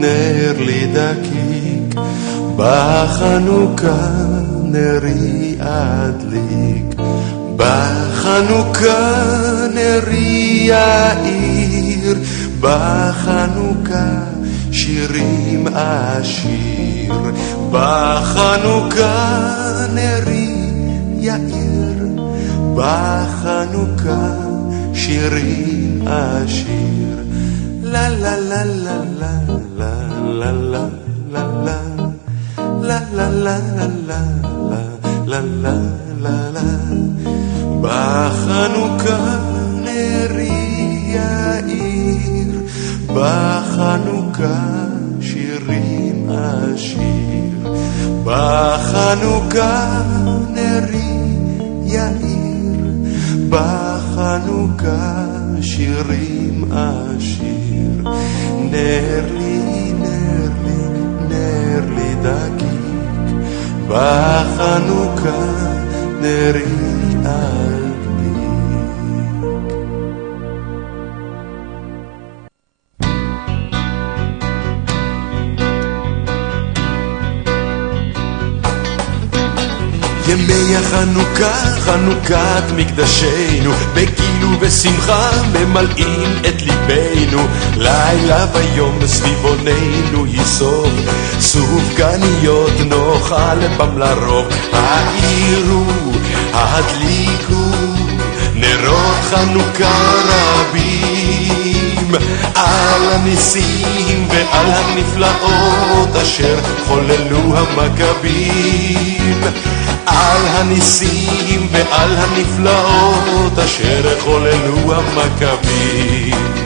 נר לי דקיק, בחנוכה נרי אדליק, בחנוכה נרי יאיר, בחנוכה שירים אשיר, בחנוכה נרי יאיר, בחנוכה שירים אשיר. La la la la la la la la la la la la la la la la. בחנוכה נרי יאיר, בחנוכה שירים אשיר, בחנוכה נרי יאיר, בחנוכה שירים אשיר. נר לי, נר לי, נר לי דקיק, בחנוכה נרי אדליק. ימי החנוכה, חנוכת מקדשנו, בגיל ובשמחה ממלאים את ליבנו. לילה ויום סביבוננו יסוף, סופגניות נאכל במלרוב. העירו, הדליקו, נרות חנוכה רבים, על הניסים ועל הנפלאות אשר חוללו המכבים. על הניסים ועל הנפלאות אשר חוללו המכבים.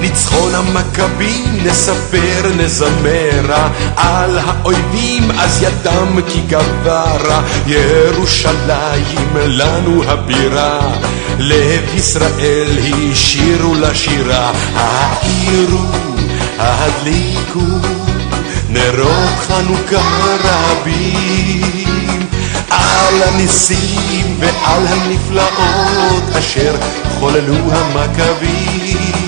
ניצחון המכבים נספר נזמרה, על האויבים אז ידם כי גברה. ירושלים לנו הבירה, לב ישראל השאירו לשירה. העירו, ההדליקו, נרות חנוכה רבים, על הניסים ועל הנפלאות אשר חוללו המכבים.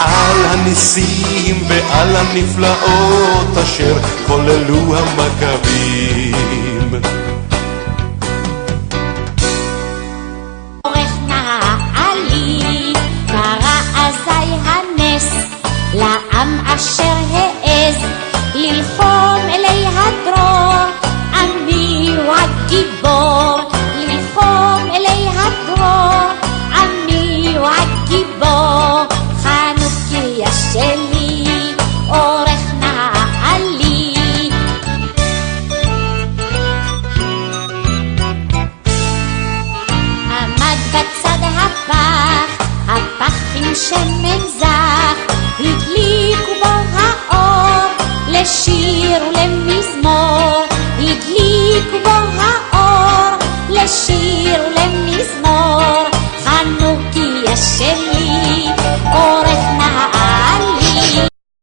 על הניסים ועל הנפלאות אשר חוללו המכבים. אורך נעלי, קרא אזי הנס לעם אשר